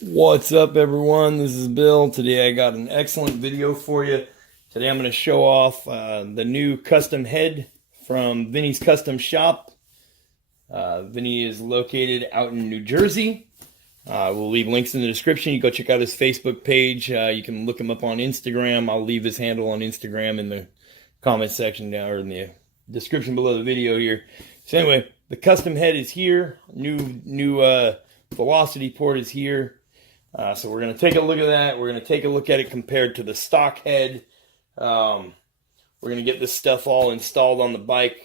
What's up, everyone? This is Bill. Today I got an excellent video for you. Today I'm going to show off the new custom head from Vinny's Custom Shop. Vinny is located out in New Jersey. We'll leave links in the description. You go check out his Facebook page. You can look him up on Instagram. I'll leave his handle on Instagram in the comment section down, or in the description below the video here. So anyway, the custom head is here. New velocity port is here. So we're going to take a look at that. We're going to take a look at it compared to the stock head. We're going to get this stuff all installed on the bike.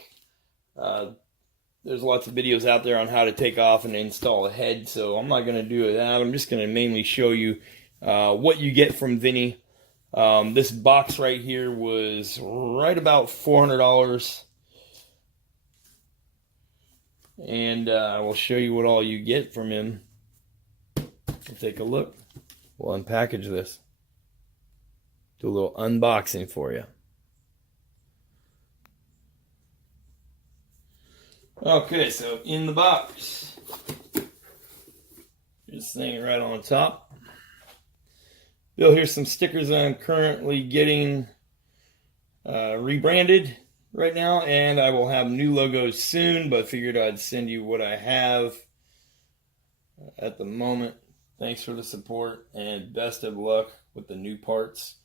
There's lots of videos out there on how to take off and install a head, so I'm not going to do that. I'm just going to mainly show you what you get from Vinny. This box right here was right about $400. And I will show you what all you get from him. We'll take a look. We'll unpackage this. Do a little unboxing for you. Okay, so in the box, this thing right on top. Bill, here's some stickers I'm currently getting rebranded right now, and I will have new logos soon, but figured I'd send you what I have at the moment. Thanks for the support, and best of luck with the new parts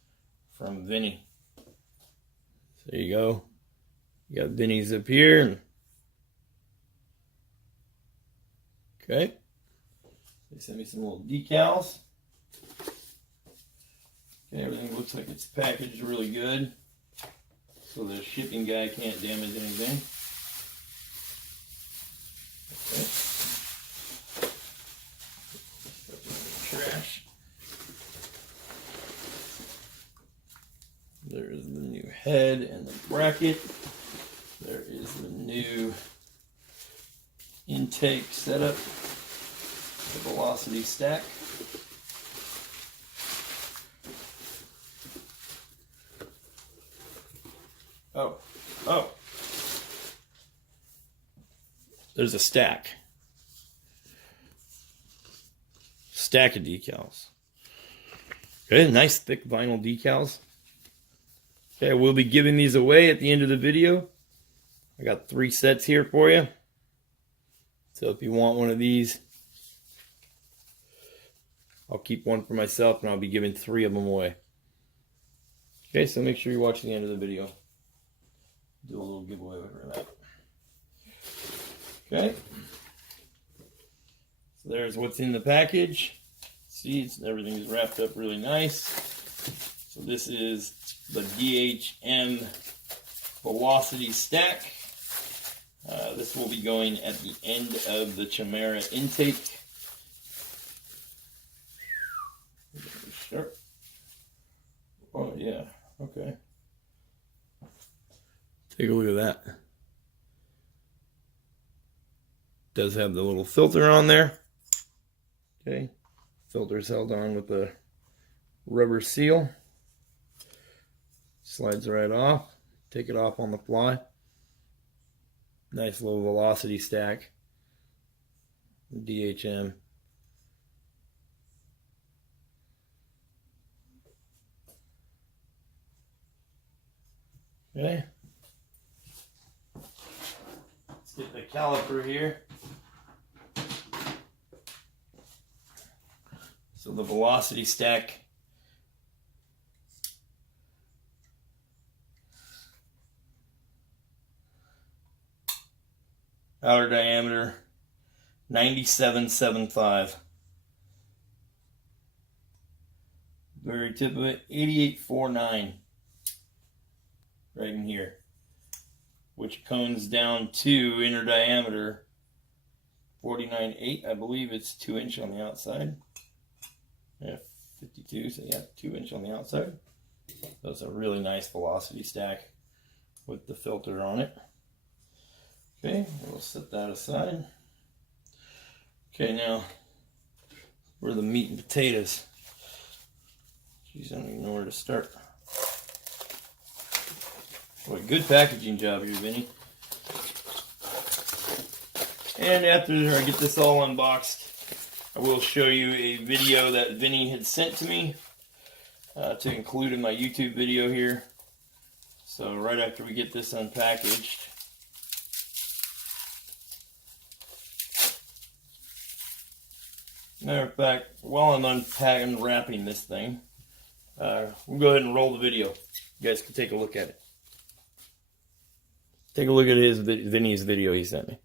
from Vinny. There you go. You got Vinny's up here. Okay. They sent me some little decals. Okay, everything looks like it's packaged really good, so the shipping guy can't damage anything. Okay. Trash. There's the new head and the bracket. There is the new intake setup, the velocity stack. Oh. There's a stack of decals. Okay, nice thick vinyl decals. Okay, we'll be giving these away at the end of the video. I got 3 sets here for you. So if you want one of these, I'll keep one for myself, and I'll be giving 3 of them away. Okay, so make sure you watch the end of the video. Do a little giveaway for that. Okay. So there's what's in the package. See, everything's wrapped up really nice. So this is the Dhm Velocity stack. This will be going at the end of the Chimera intake. Sure. Oh yeah, okay. Take a look at that. Does have the little filter on there. Okay, filter's held on with the rubber seal. Slides right off. Take it off on the fly. Nice little velocity stack. Dhm. Okay. Let's get the caliper here. So the velocity stack outer diameter 97.75. Very tip of it 88.49 right in here, which cones down to inner diameter 49.8. I believe it's 2 inch on the outside. Yeah, 52, so yeah, 2 inch on the outside. That's a really nice velocity stack with the filter on it. Okay, we'll set that aside. Okay, now where the meat and potatoes. Geez, I don't even know where to start. Boy, good packaging job here, Vinny. And after I get this all unboxed, I will show you a video that Vinny had sent to me to include in my YouTube video here. So right after we get this unpackaged. Matter of fact, while I'm unwrapping this thing, we'll go ahead and roll the video. You guys can take a look at it. Take a look at Vinny's video he sent me.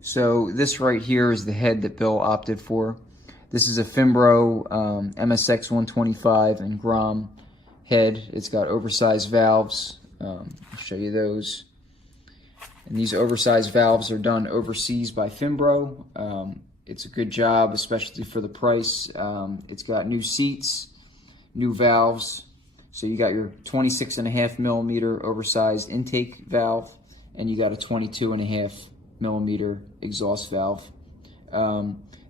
So this right here is the head that Bill opted for. This is a Fimbro MSX 125 and Grom head. It's got oversized valves. I'll show you those. And these oversized valves are done overseas by Fimbro. It's a good job, especially for the price. It's got new seats, new valves. So you got your 26.5 millimeter oversized intake valve, and you got a 22.5 millimeter exhaust valve.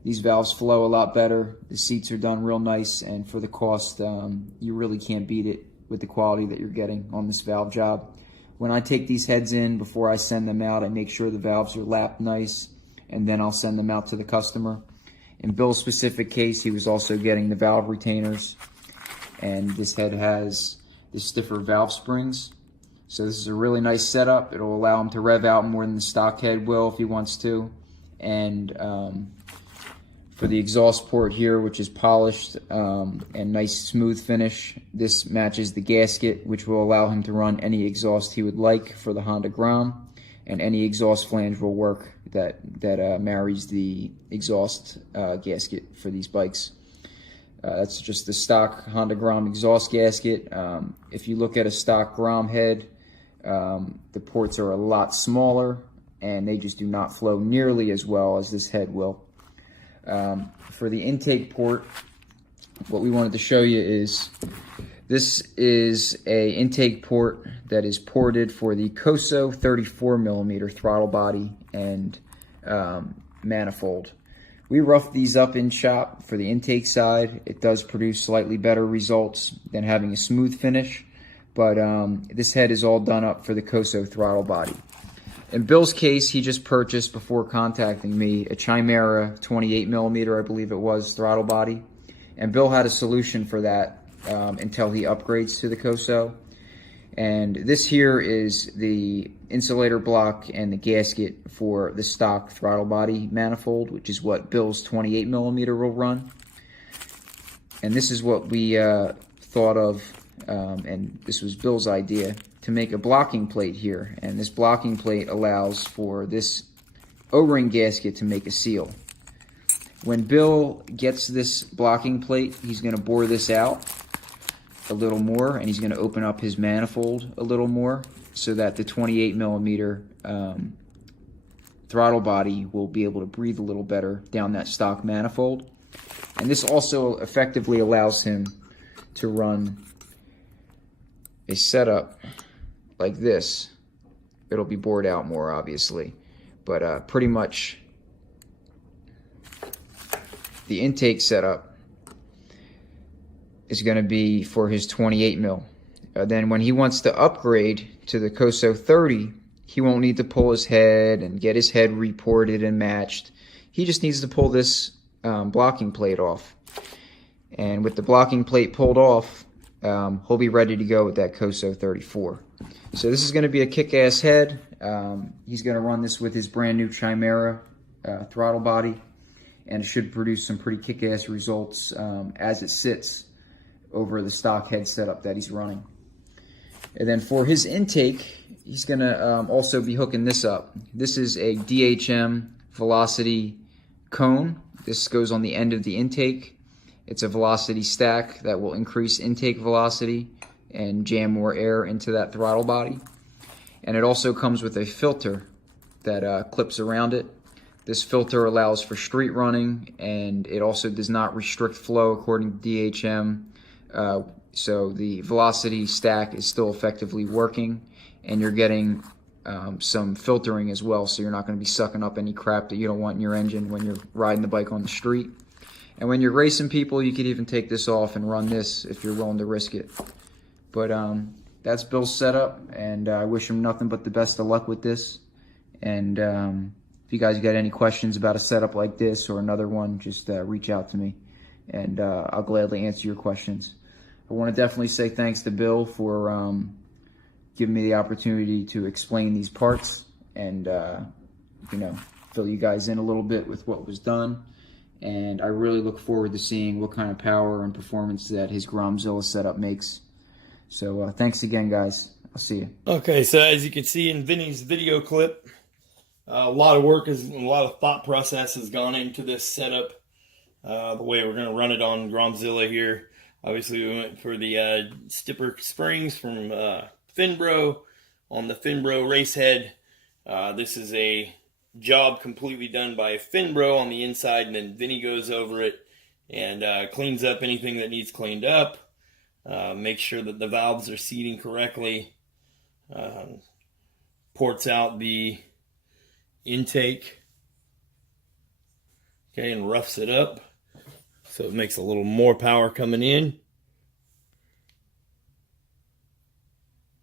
These valves flow a lot better. The seats are done real nice, and for the cost, you really can't beat it with the quality that you're getting on this valve job. When I take these heads in, before I send them out, I make sure the valves are lapped nice, and then I'll send them out to the customer. In Bill's specific case, he was also getting the valve retainers, and this head has the stiffer valve springs. So this is a really nice setup. It'll allow him to rev out more than the stock head will if he wants to. And for the exhaust port here, which is polished and nice smooth finish, this matches the gasket, which will allow him to run any exhaust he would like for the Honda Grom, and any exhaust flange will work that marries the exhaust gasket for these bikes. That's just the stock Honda Grom exhaust gasket. If you look at a stock Grom head, the ports are a lot smaller, and they just do not flow nearly as well as this head will. For the intake port, what we wanted to show you is this is a intake port that is ported for the KOSO 34 millimeter throttle body and manifold. We roughed these up in shop for the intake side. It does produce slightly better results than having a smooth finish, but this head is all done up for the KOSO throttle body. In Bill's case, he just purchased, before contacting me, a Chimera 28 millimeter, I believe it was, throttle body. And Bill had a solution for that until he upgrades to the KOSO. And this here is the insulator block and the gasket for the stock throttle body manifold, which is what Bill's 28 millimeter will run. And this is what we thought of, and this was Bill's idea, to make a blocking plate here. And this blocking plate allows for this O-ring gasket to make a seal. When Bill gets this blocking plate, he's going to bore this out a little more, and he's going to open up his manifold a little more so that the 28 millimeter throttle body will be able to breathe a little better down that stock manifold. And this also effectively allows him to run a setup like this. It'll be bored out more, obviously, but pretty much the intake setup is going to be for his 28 mil. Then when he wants to upgrade to the KOSO 30, he won't need to pull his head and get his head reported and matched. He just needs to pull this blocking plate off. And with the blocking plate pulled off, he'll be ready to go with that KOSO 34. So this is going to be a kick-ass head. He's going to run this with his brand new Chimera throttle body, and it should produce some pretty kick-ass results as it sits over the stock head setup that he's running. And then for his intake, he's going to also be hooking this up. This is a Dhm Velocity Cone. This goes on the end of the intake. It's a velocity stack that will increase intake velocity and jam more air into that throttle body. And it also comes with a filter that clips around it. This filter allows for street running, and it also does not restrict flow according to DHM. So the velocity stack is still effectively working, and you're getting some filtering as well, so you're not going to be sucking up any crap that you don't want in your engine when you're riding the bike on the street. And when you're racing people, you could even take this off and run this if you're willing to risk it. But that's Bill's setup, and I wish him nothing but the best of luck with this. And if you guys got any questions about a setup like this or another one, just reach out to me, and I'll gladly answer your questions. I want to definitely say thanks to Bill for giving me the opportunity to explain these parts and you know, fill you guys in a little bit with what was done. And I really look forward to seeing what kind of power and performance that his GROMZILLA setup makes. So thanks again, guys. I'll see you. Okay, so as you can see in Vinny's video clip, a lot of work, a lot of thought process has gone into this setup. The way we're going to run it on GROMZILLA here. Obviously, we went for the stipper springs from Finbro on the Finbro race head. This is a job completely done by Finbro on the inside, and then Vinny goes over it and cleans up anything that needs cleaned up. Make sure that the valves are seating correctly. Ports out the intake, okay, and roughs it up so it makes a little more power coming in.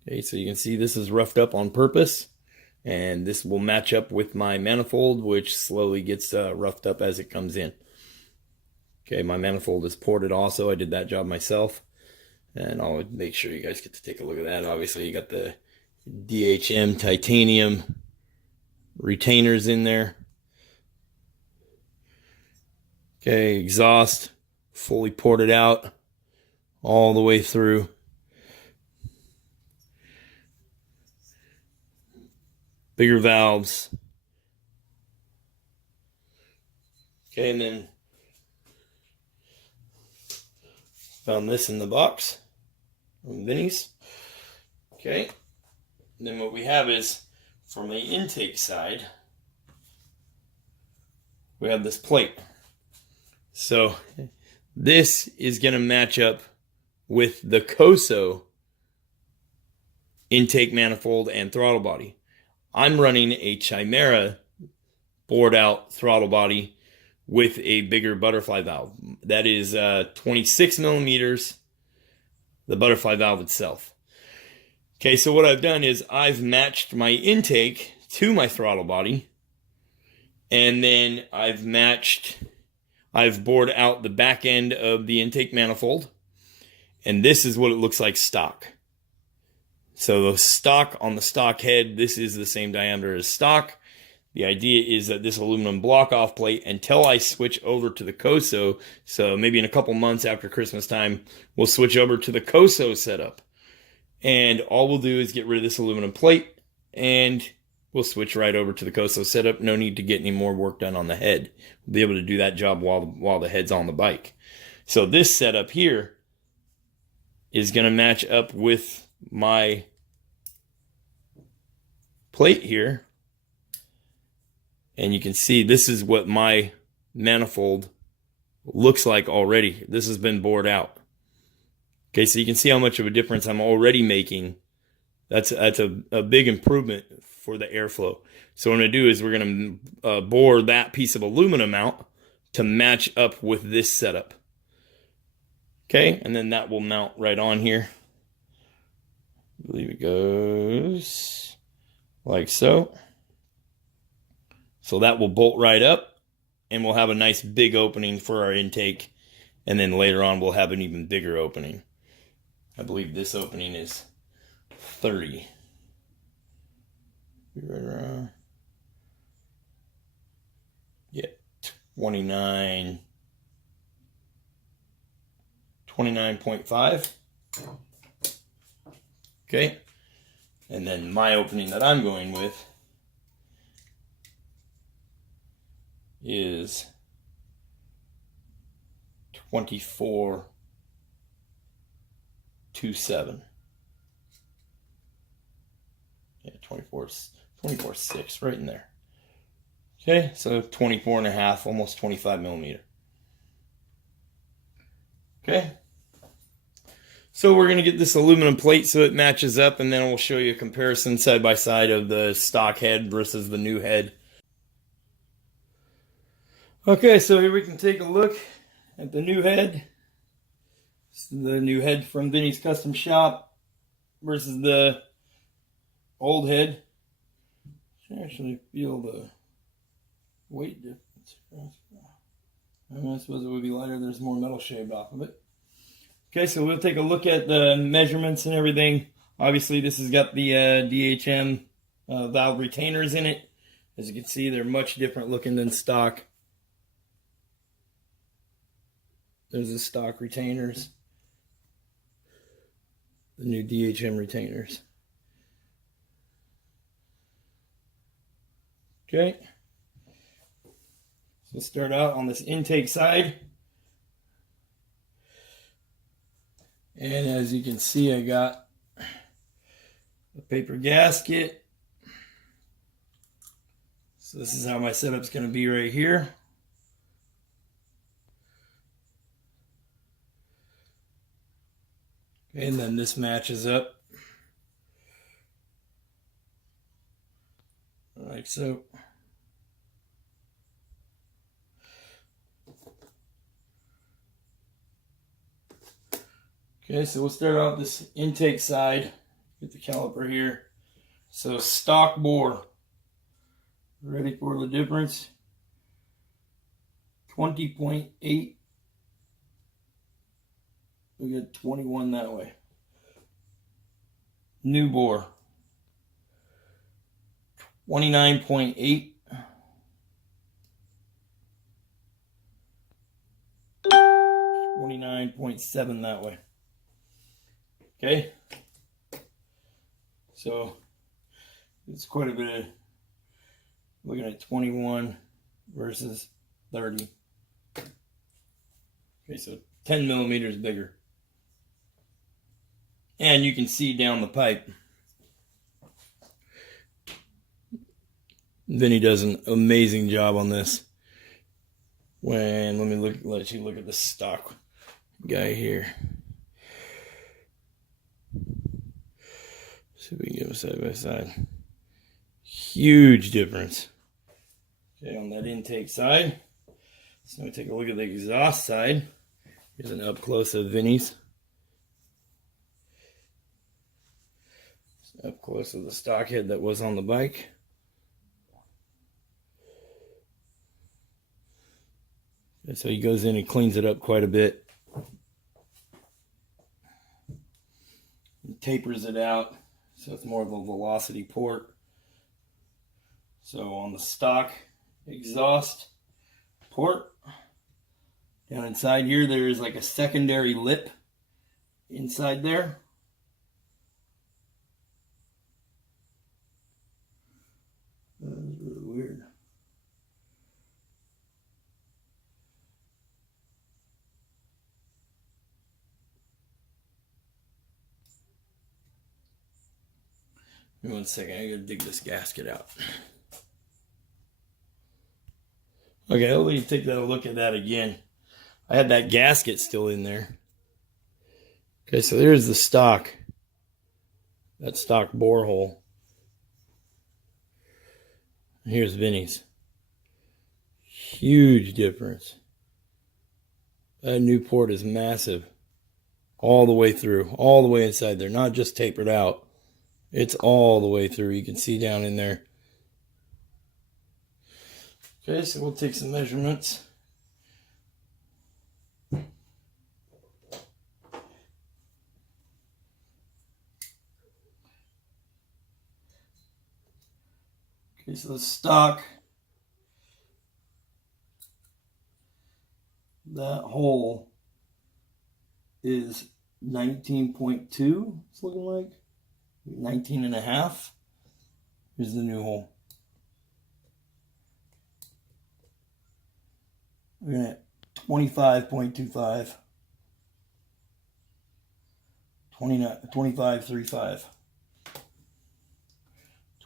Okay, so you can see this is roughed up on purpose, and this will match up with my manifold, which slowly gets roughed up as it comes in. Okay, my manifold is ported also. I did that job myself, and I'll make sure you guys get to take a look at that. Obviously, you got the Dhm titanium retainers in there. Okay, exhaust fully ported out all the way through. Bigger valves. Okay, and then found this in the box from Vinny's. Okay, and then what we have is from the intake side, we have this plate. So this is going to match up with the KOSO intake manifold and throttle body. I'm running a Chimera bored out throttle body with a bigger butterfly valve. That is 26 millimeters, the butterfly valve itself. Okay, so what I've done is I've matched my intake to my throttle body, and then I've bored out the back end of the intake manifold, and this is what it looks like stock. So the stock on the stock head, this is the same diameter as stock. The idea is that this aluminum block-off plate, until I switch over to the KOSO, so maybe in a couple months after Christmas time, we'll switch over to the KOSO setup. And all we'll do is get rid of this aluminum plate, and we'll switch right over to the KOSO setup. No need to get any more work done on the head. We'll be able to do that job while the head's on the bike. So this setup here is going to match up with my plate here. And you can see this is what my manifold looks like already. This has been bored out. Okay, so you can see how much of a difference I'm already making. That's a big improvement for the airflow. So what I'm going to do is we're going to bore that piece of aluminum out to match up with this setup. Okay, and then that will mount right on here. I believe it goes like so. So that will bolt right up, and we'll have a nice big opening for our intake. And then later on, we'll have an even bigger opening. I believe this opening is 30. Right around. Yeah, 29.5. Okay. And then my opening that I'm going with is 24.27. Yeah, 24.6, right in there. Okay, so 24.5, almost 25 millimeter. Okay. So we're going to get this aluminum plate so it matches up, and then we'll show you a comparison side by side of the stock head versus the new head. Okay, so here we can take a look at the new head. This is the new head from Vinny's Custom Shop. versus the old head. You can actually feel the weight difference. I suppose it would be lighter. There's more metal shaved off of it. Okay, so we'll take a look at the measurements and everything. Obviously, this has got the Dhm valve retainers in it. As you can see, they're much different looking than stock. There's the stock retainers. The new Dhm retainers. Okay. So let's start out on this intake side. And as you can see, I got a paper gasket. So this is how my setup's going to be right here. And then this matches up like so. Okay, so we'll start out this intake side. Get the caliper here. So stock bore. Ready for the difference? 20.8. We got 21 that way. New bore. 29.8. 29.7 that way. Okay. So it's quite a bit of, looking at 21 versus 30. Okay, so 10 millimeters bigger. And you can see down the pipe. Vinny does an amazing job on this. Let you look at the stock guy here. See if we can get them side by side. Huge difference. Okay, on that intake side. So now we take a look at the exhaust side. Here's an up close of Vinny's. Up close of the stock head that was on the bike. And so he goes in and cleans it up quite a bit. And tapers it out so it's more of a velocity port. So on the stock exhaust port, down inside here there is like a secondary lip inside there. That's really weird. Give me 1 second, I gotta dig this gasket out. Okay, let me take a look at that again. I had that gasket still in there. Okay, so there's the stock. That stock borehole. Here's Vinny's. Huge difference. That new port is massive. All the way through. All the way inside there. Not just tapered out. It's all the way through. You can see down in there. Okay, so we'll take some measurements. Okay, so the stock, that hole is 19.2, it's looking like. 19 and a half. Here's the new hole. We're at 25.25. 25.35.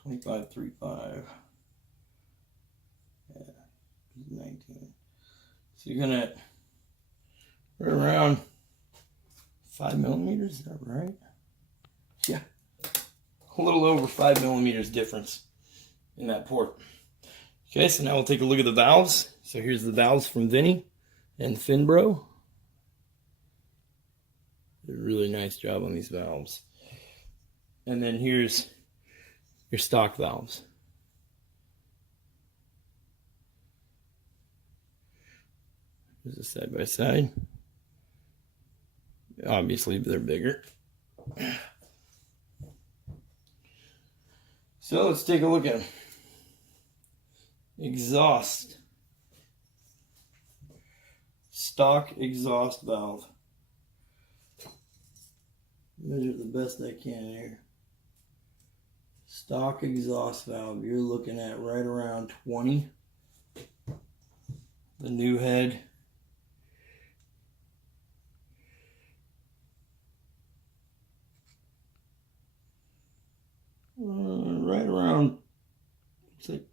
25.35. Yeah, 19. So you're gonna, we're around 5 millimeters, is that right? Yeah. A little over 5 millimeters difference in that port. Okay, so now we'll take a look at the valves. So here's the valves from Vinny and Finbro. Did a really nice job on these valves. And then here's your stock valves. Here's a side by side. Obviously, they're bigger. So let's take a look at them. Exhaust. Stock exhaust valve. Measure the best I can here. Stock exhaust valve. You're looking at right around 20. The new head. Right around, it's like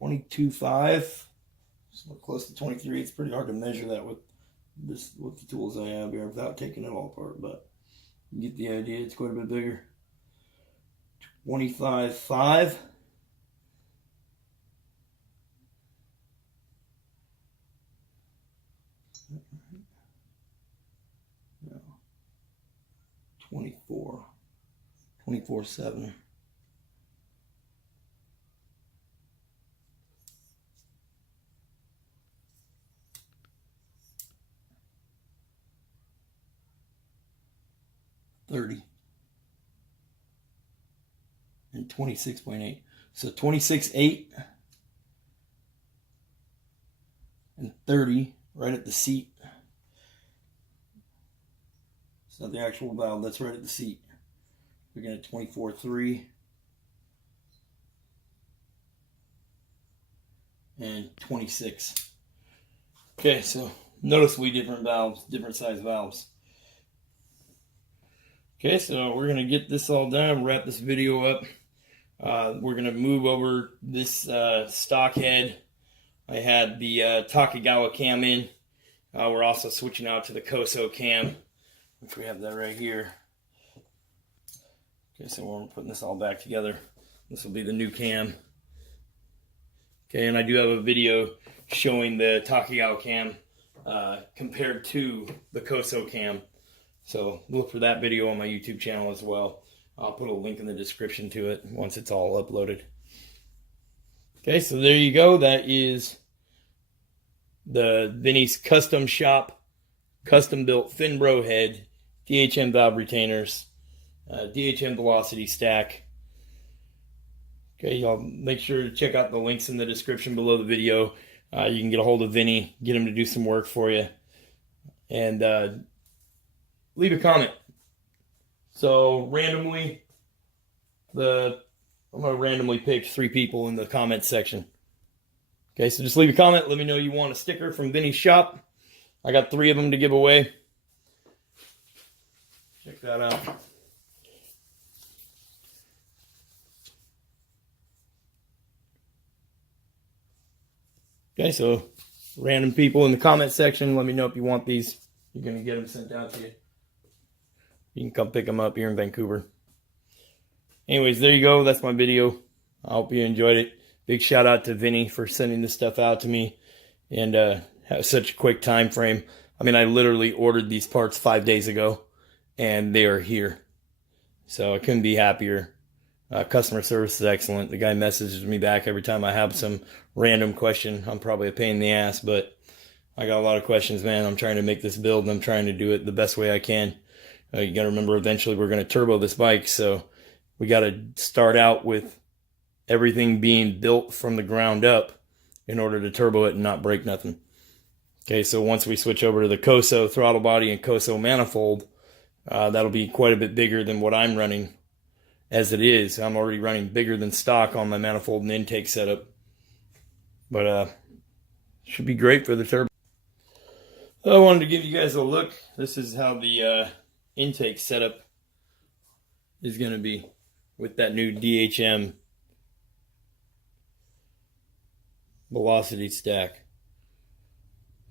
22.5. So close to 23. It's pretty hard to measure that with the tools I have here without taking it all apart, but you get the idea. It's quite a bit bigger. 25.5. No. 24.7. $30 and 26.8. So 26.8 and 30 right at the seat. It's not the actual valve, that's right at the seat. Looking at 24.3 and 26. Okay, so noticeably different valves, different size valves. Okay, so we're going to get this all done, wrap this video up. We're going to move over this stock head. I had the TAKEGAWA cam in. We're also switching out to the KOSO cam, which we have that right here. Okay, so we're putting this all back together. This will be the new cam. Okay, and I do have a video showing the TAKEGAWA cam compared to the KOSO cam. So look for that video on my YouTube channel as well. I'll put a link in the description to it once it's all uploaded. Okay, so there you go. That is the Vinny's Custom Shop, custom built fin bro head, Dhm valve retainers, Dhm Velocity stack. Okay, y'all make sure to check out the links in the description below the video. You can get a hold of Vinny, get him to do some work for you. And leave a comment. So randomly, I'm gonna randomly pick 3 people in the comment section. Okay, so just leave a comment. Let me know you want a sticker from Vinny's shop. I got 3 of them to give away. Check that out. Okay, so random people in the comment section, let me know if you want these. You're gonna get them sent out to you. You can come pick them up here in Vancouver. Anyways, there you go. That's my video. I hope you enjoyed it. Big shout out to Vinny for sending this stuff out to me and have such a quick time frame. I mean, I literally ordered these parts 5 days ago and they are here. So I couldn't be happier. Customer service is excellent. The guy messages me back every time I have some random question. I'm probably a pain in the ass, but I got a lot of questions, man. I'm trying to make this build and I'm trying to do it the best way I can. You got to remember, eventually we're going to turbo this bike, so we got to start out with everything being built from the ground up in order to turbo it and not break nothing. Okay, so once we switch over to the KOSO throttle body and KOSO manifold, that'll be quite a bit bigger than what I'm running as it is. I'm already running bigger than stock on my manifold and intake setup, but should be great for the turbo. I wanted to give you guys a look. This is how the intake setup is going to be with that new Dhm Velocity stack.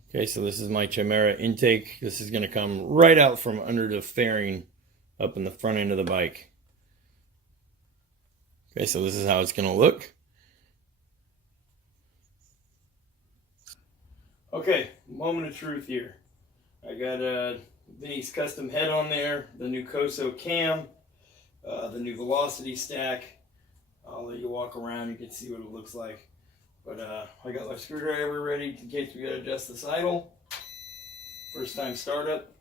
Okay, so this is my Chimera intake. This is going to come right out from under the fairing up in the front end of the bike. Okay, so this is how it's going to look. Okay, moment of truth here. I got Vinny's custom head on there, the new KOSO cam. the new Velocity stack. I'll let you walk around, you can see what it looks like. But I got my screwdriver ready in case we gotta adjust this idle. First time startup.